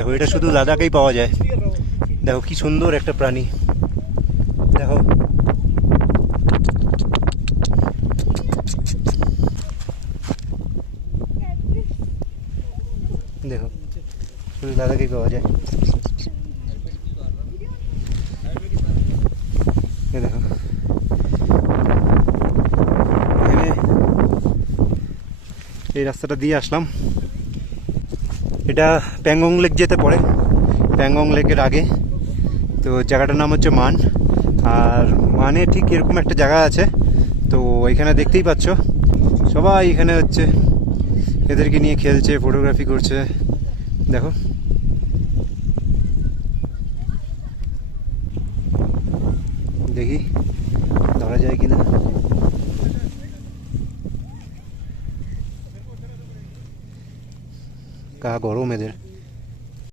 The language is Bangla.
দেখো এটা শুধু লাদাখেই পাওয়া যায়। দেখো কি সুন্দর একটা প্রাণী। দেখো দেখো শুধু লাদাখেই পাওয়া যায়। এ দেখো এখানে এই রাস্তাটা দিয়ে আসলাম। এটা প্যাংগং লেক যেতে পড়ে, প্যাংগং লেকের আগে। তো জায়গাটার নাম হচ্ছে মান। আর মানে ঠিক এরকম একটা জায়গা আছে। তো এখানে দেখতেই পাচ্ছ সবাই এখানে হচ্ছে এদেরকে নিয়ে খেলছে, ফটোগ্রাফি করছে। দেখো দেখি ধরা যায় কিনা। গা গরম এদের।